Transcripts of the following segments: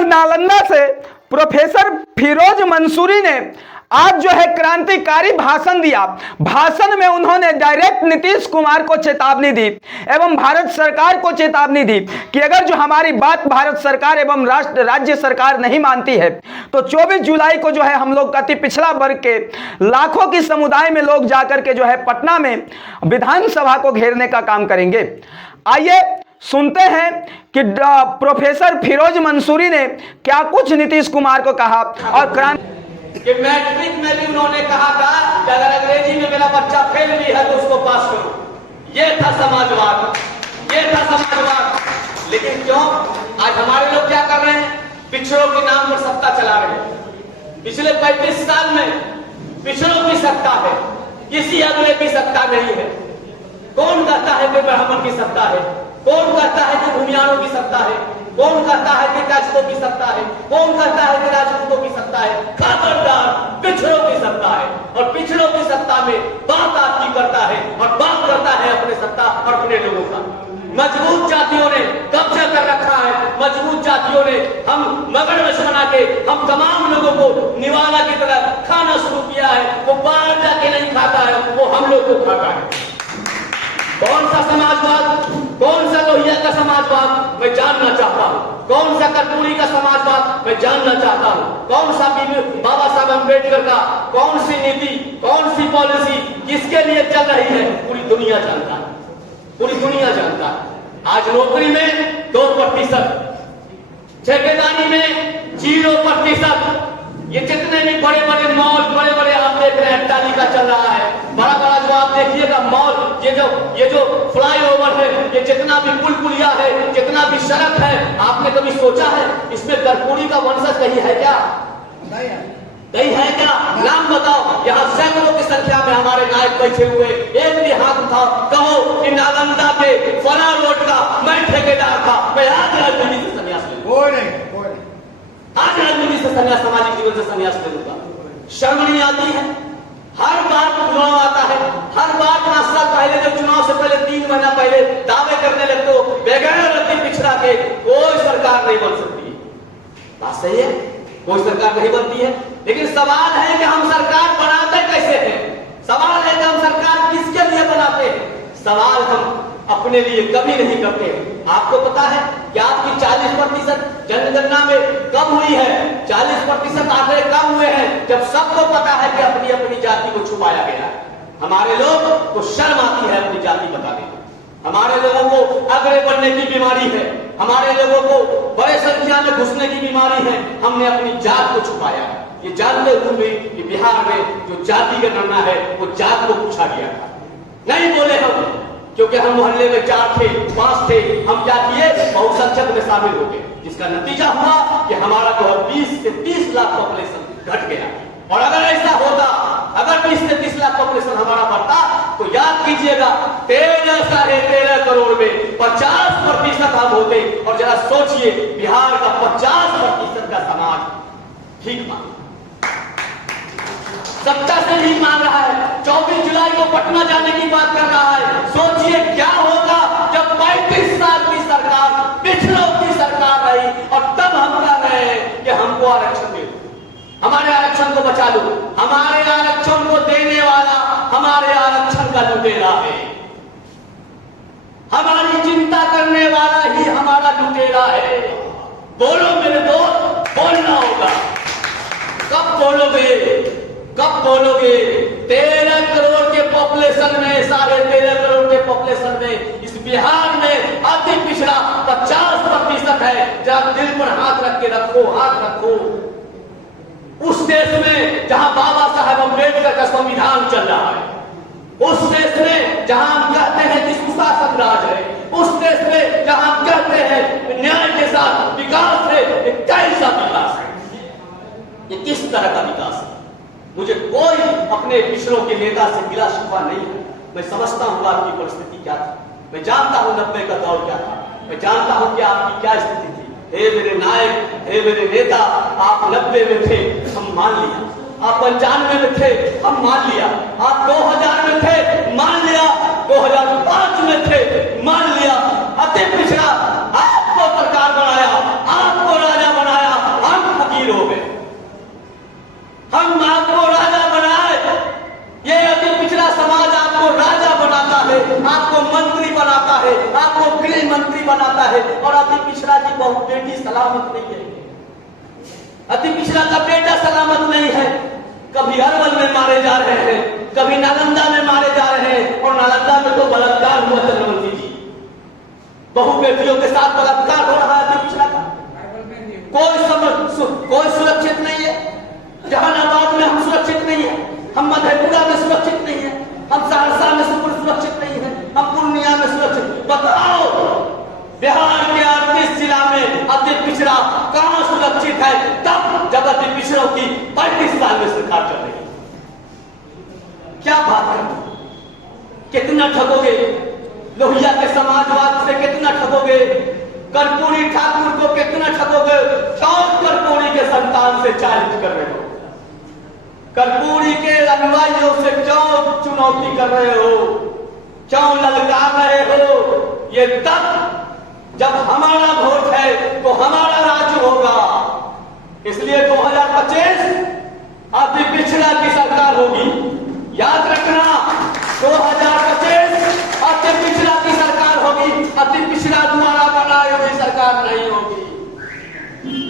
और नालंदा से प्रोफेसर फिरोज मंसूरी ने आज जो है क्रांतिकारी भाषण दिया। भाषण में उन्होंने डायरेक्ट नीतीश कुमार को चेतावनी दी एवं भारत सरकार को चेतावनी दी कि अगर जो हमारी बात भारत सरकार एवं राज्य सरकार नहीं मानती है तो 24 जुलाई को जो है हम लोग अति पिछड़ा वर्ग के लाखों की समुदाय में लोग जाकर के जो है पटना में विधानसभा को घेरने का काम करेंगे। आइए सुनते हैं कि प्रोफेसर फिरोज मंसूरी ने क्या कुछ नीतीश कुमार को कहा। और कि मैट्रिक में भी उन्होंने कहा था कि अगर अंग्रेजी में मेरा बच्चा फेल भी है तो उसको पास करो। ये था समाजवाद, ये था समाजवाद। लेकिन क्यों आज हमारे लोग क्या कर रहे हैं? पिछड़ों के नाम पर सत्ता चला रहे हैं। पिछले 35 साल में पिछड़ों की सत्ता है, किसी अगले की सत्ता नहीं है। कौन कहता है कि ब्राह्मण की सत्ता है? कौन कहता है कि भूमियारों की सत्ता है? कौन कहता है कि कास्टों की सत्ता है? कौन कहता है कि राजपूतों की सत्ता है? खबरदार, पिछड़ों की सत्ता है। और पिछड़ों की सत्ता में बात आपकी करता है और बात करता है अपने सत्ता और अपने लोगों का। मजबूत जातियों ने कब्जा कर रखा है। मजबूत जातियों ने हम मगरमच्छ बना के हम तमाम लोगों को निवाला की तरह खाना शुरू किया है। वो बाहर जाके नहीं खाता है, वो हम लोग को खाता है। कौन सा समाजवाद, कौन सा लोहिया का समाजवाद, मैं जानना चाहता हूँ। कौन सा कर्पूरी का समाजवाद, मैं जानना चाहता हूँ। कौन सा बाबा साहब अम्बेडकर का कौन सी नीति, कौन सी पॉलिसी किसके लिए चल रही है, पूरी दुनिया जानता है, पूरी दुनिया जानता है। आज नौकरी में 2%, ठेकेदारी में 0%। ये जितने भी बड़े बड़े मॉल, बड़े बड़े आप देख रहे हैं अट्टालिका चल रहा है, बड़ा बड़ा जो आप देखिएगा मॉल, ये जो फ्लाईओवर है, ये जितना भी पुल पुलिया है, जितना भी सड़क है, आपने कभी सोचा है इसमें कर्पूरी का वंशज कहीं है क्या? नहीं है क्या? नाम बताओ। यहाँ सैकड़ों की संख्या में हमारे नायक बैठे हुए, एक भी हाथ उठा, कहो कि नालंदा के फला रोड का मैं ठेकेदार था, मैं आज राजनीति से संन्यास ले लूंगा, आज राजनीति से संन्यास, सामाजिक जीवन से संन्यास ले लूंगा। शर्म नहीं आती है? हर बार चुनाव आता है, हर बार 5 साल पहले जब चुनाव से पहले 3 महीना पहले दावे करने लगते हो बगैर अति पिछड़ा के कोई सरकार नहीं बन सकती। बात सही है, कोई सरकार नहीं बनती है। लेकिन सवाल है कि हम सरकार बनाते कैसे हैं? सवाल है कि हम सरकार किसके लिए बनाते हैं? सवाल हम अपने लिए कभी नहीं करते। आपको पता है कि आपकी 40% जनगणना में कम हुई है, 40% आंकड़े कम हुए हैं, जब सबको पता है कि अपनी अपनी जाति को छुपाया गया है। हमारे लोग को शर्म आती है अपनी जाति बताने में। हमारे लोगों को अग्रे बढ़ने की बीमारी है, हमारे लोगों को बड़े संख्या में घुसने की बीमारी है। हमने अपनी जात को छुपाया। ये जानते हुए कि बिहार में जो जाति गणना है वो जात को पूछा गया था, नहीं बोले हम, क्योंकि हम मोहल्ले में 4 थे, 5 थे, हम क्या किए, बहुसंख्यक में शामिल हो गए, जिसका नतीजा हुआ कि हमारा जो 20 से 30 लाख पॉपुलेशन घट गया। और अगर ऐसा होता, अगर 20 से 30 लाख पॉपुलेशन हमारा बढ़ता तो याद कीजिएगा 13 साढ़े 13 करोड़ में 50% हम होते। और जरा सोचिए बिहार का 50% का समाज ठीक मान, सत्ता से भी मान रहा है, 24 जुलाई को पटना जाने की बात कर रहा है। सोचिए क्या होगा जब 35 साल की सरकार पिछड़ों की सरकार रही और तब हम कह रहे हैं कि हमको आरक्षण दे दो, हमारे आरक्षण को बचा लो। हमारे आरक्षण को देने वाला हमारे आरक्षण का लुटेरा है, हमारी चिंता करने वाला ही हमारा लुटेरा है। बोलो मेरे दोस्त, बोलना होगा। कब बोलोगे, कब बोलोगे? 13 करोड़ के पॉपुलेशन में, साढ़े 13 करोड़ के पॉपुलेशन में इस बिहार में अति पिछड़ा 50% है। जब दिल पर हाथ रख के रखो, हाथ रखो। उस देश में जहां बाबा साहब अम्बेडकर का संविधान चल रहा है, उस देश में जहां हम कहते हैं कि सुशासन राज है, उस देश में जहां हम कहते हैं न्याय के साथ विकास है, ये कैसा विकास है? ये किस तरह का विकास है? मुझे कोई अपने पिछड़ों के नेता से गिला शिकवा नहीं है। मैं समझता हूं आपकी परिस्थिति क्या थी, मैं जानता हूं 90 का दौर क्या था, मैं जानता हूं कि आपकी क्या स्थिति थी। हे मेरे नायक, हे मेरे नेता, आप 90 में थे, हम मान लिया। आप 95 में थे, हम मान लिया। आप 2000 में थे, मान लिया। 2005 में थे, मान लिया। अति पिछड़ा आपको सरकार बनाया, आपको राजा बनाया, सलामत नहीं है, अति पिछड़ा का बेटा सलामत नहीं है। कभी अरवल में मारे जा रहे हैं, कभी नालंदा में मारे जा रहे हैं, और नालंदा में तो बलात्कार हुआ चंद्रवंशी जी, बहु बेटियों के साथ बलात्कार हो रहा है अति पिछड़ा का। कोई सुरक्षित नहीं है। जहानाबाद में हम सुरक्षित नहीं है, हम मधेपुरा में सुरक्षित नहीं है, हम सहरसा में सुरक्षित नहीं है, हम पूर्णिया में सुरक्षित। बताओ बिहार के 38 जिला में अति पिछड़ा कहां सुरक्षित है? तब जब अति पिछड़ों की 35 साल में सरकार चल रही है। क्या बात है, कितना ठगोगे? लोहिया के समाजवाद से कितना ठगोगे? कर्पूरी ठाकुर को कितना ठगोगे? क्यों कर्पूरी के संतान से चैलेंज कर रहे हो? कर्पूरी के अनुयायियों से क्यों चुनौती कर रहे हो? क्यों ललकार रहे हो? ये तब जब हमारा वोट है तो हमारा राज होगा। इसलिए 2025 अति पिछड़ा की सरकार होगी। याद रखना, 2025 अति पिछड़ा की सरकार होगी, अति पिछड़ा द्वारा बनाई हुई सरकार नहीं होगी।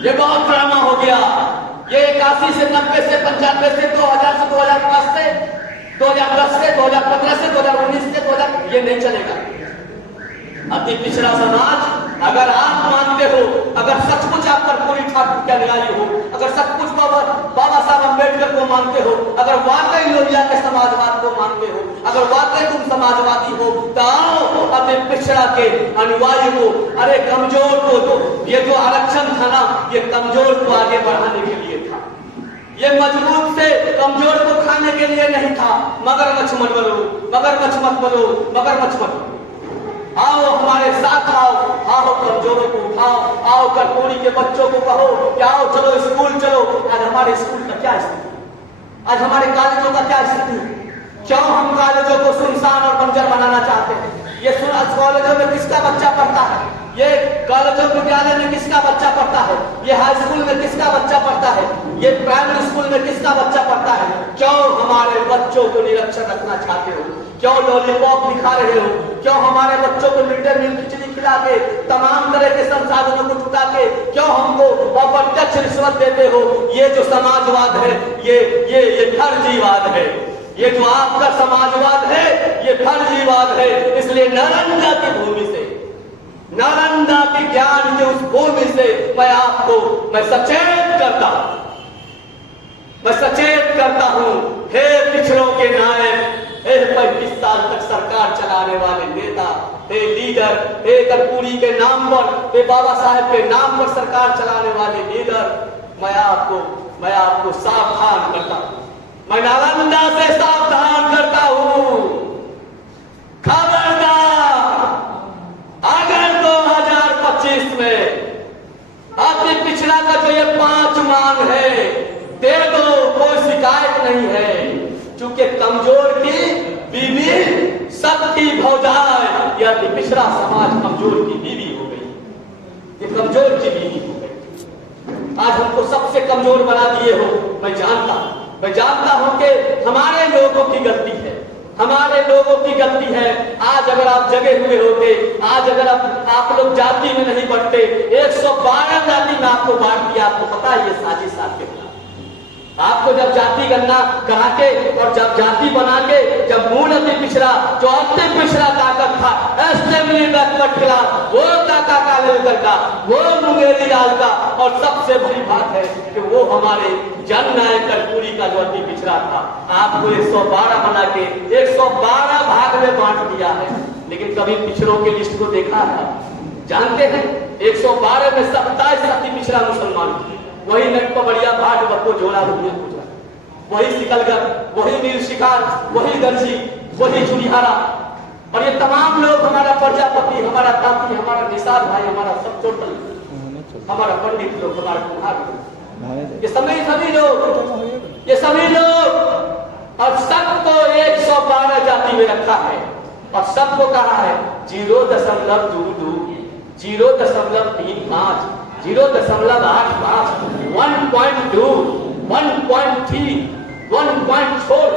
ये बहुत ड्रामा हो गया। ये 81 से 90 से 95 से 2000 से 2005 से 2010 से 2015 से 2019 से 2000 ये नहीं चलेगा। अति पिछड़ा समाज अगर आप मानते हो, अगर सचमुच आप कर्पूरी ठाकुर के अनुयायी हो, अगर सचमुच बाबा साहब अम्बेडकर को मानते हो, अगर वाकई लोहिया के समाजवाद को मानते हो, अगर वाकई तुम समाजवादी हो, तो आओ अति पिछड़ा के अनुयायी को, अरे कमजोर को तो ये जो आरक्षण था ना, ये कमजोर को आगे बढ़ाने के लिए था। ये मजबूत से कमजोर को खाने के लिए नहीं था। मगरमच्छ मत बनो, मगरमच्छ मत बनो, मगरमच्छ मत बनो। आओ हमारे साथ आओ, आओ कमजोरों को उठाओ, आओ कर्पूरी के बच्चों को कहो कि आओ चलो स्कूल चलो। आज हमारे स्कूल का क्या स्थिति, आज हमारे कॉलेजों का क्या स्थिति? क्यों हम कॉलेजों को सुनसान और बंजर बनाना चाहते हैं? ये कॉलेजों में किसका बच्चा पढ़ता है? ये कॉलेजों विद्यालय में किसका बच्चा पढ़ता है? ये हाई स्कूल में किसका बच्चा पढ़ता है? ये प्राइमरी स्कूल में किसका बच्चा पढ़ता है? क्यों हमारे बच्चों को निरक्षर रखना चाहते हो? क्यों लॉलीपॉप दिखा रहे हो? क्यों हमारे बच्चों को मिड डे मील खिचड़ी खिला के, तमाम तरह के संसाधनों को जुटा के, क्यों हमको अप्रत्यक्ष रिश्वत देते हो? ये जो समाजवाद है, ये फर्जीवाद है। ये जो आपका समाजवाद है, ये फर्जीवाद है। इसलिए नालंदा की भूमि से, नालंदा के ज्ञान के उस भूमि से मैं सचेत करता हूं, हे पिछड़ों के नायक, हे 35 साल तक सरकार चलाने वाले नेता, हे लीडर, हे कर्पूरी के नाम पर, हे बाबा साहेब के नाम पर सरकार चलाने वाले लीडर, मैं आपको सावधान करता हूं। मैं नालंदा से सावधान करता हूं। खबरदार, अगर 2025 में अति पिछड़ा का जो ये 5 मांग है दे दो, कोई शिकायत नहीं है। क्योंकि कमजोर की बीवी सबकी भौजाई, या पिछड़ा समाज कमजोर की बीवी हो गई, ये कमजोर की बीवी हो गई। आज हमको सबसे कमजोर बना दिए हो। मैं जानता हूं कि हमारे लोगों की गलती है, हमारे लोगों की गलती है। आज अगर आप जगे हुए होते, आज अगर आप लोग जाति में नहीं बढ़ते, 112 जाति में आपको बांट दिया, आपको पता है ये साजिश आपके खिलाफ। आपको जब जाति गणना करा के और जब जाति बना के, जब मूल अति पिछड़ा, जो अति पिछड़ा ताकत था, असेंबली बैकवर्ड खिलाफ, वो काका कालेकर का, वो मुंगेरी लाल का, और सबसे बड़ी बात है कि वो हमारे जननायक कर्पूरी का जो अति पिछड़ा था, आपको 112 बना के 112 भाग में बांट दिया है। लेकिन कभी पिछड़ों के लिस्ट को देखा है? जानते हैं 112 में 27 अति पिछड़ा मुसलमान थे। वही नटपबड़िया, भाट, बक्को, झोला, रुपये, गुजरा, वही सिकलगर, वही नील शिकार, वही दर्जी, वही चुनिहारा, और ये तमाम लोग, हमारा प्रजापति, हमारा तांती, हमारा निषाद भाई, हमारा सब टोटल, हमारा पंडित लोग, हमारा कुम्हार, ये सभी लोग, और सबको 112 जाति में रखा है, और सबको कहा है 0.22, 0.35, 0.85, 1.2, 1.3, 1.4,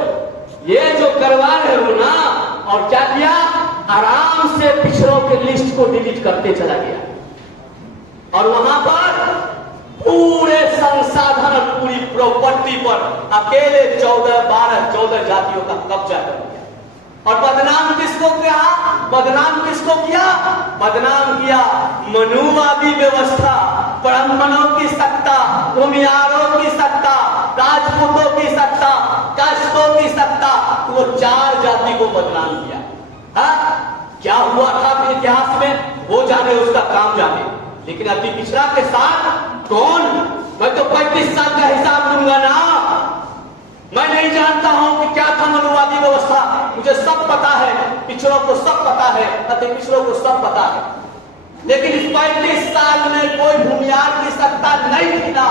ये जो करवा रहे हो ना, और क्या किया? आराम से पिछड़ों के लिस्ट को डिलीट करते चला गया, और वहां पर धरती पर अकेले 14 जातियों का कब्जा कर लिया। और बदनाम किसको किया? बदनाम किसको किया? बदनाम किया मनुवादी व्यवस्था, ब्राह्मणों की सत्ता, भूमियारों की सत्ता, राजपूतों की सत्ता, कास्टों की सत्ता। तो वो 4 जाति को बदनाम किया। क्या हुआ था इतिहास में वो जाने, उसका काम जाने। लेकिन अति पिछड़ा के साथ कौन? मैं तो 35 साल का हिसाब दूंगा ना। मैं नहीं जानता हूं कि क्या था मनुवादी व्यवस्था, मुझे सब पता है, पिछड़ों को सब पता है, अति पिछड़ों को सब पता है। लेकिन इस 35 साल में कोई भूमियार की सत्ता नहीं थी ना,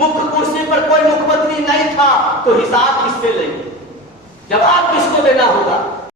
मुख्य कुर्सी पर कोई मुख्यमंत्री नहीं था, तो हिसाब किससे लेंगे? जवाब किसको देना होगा?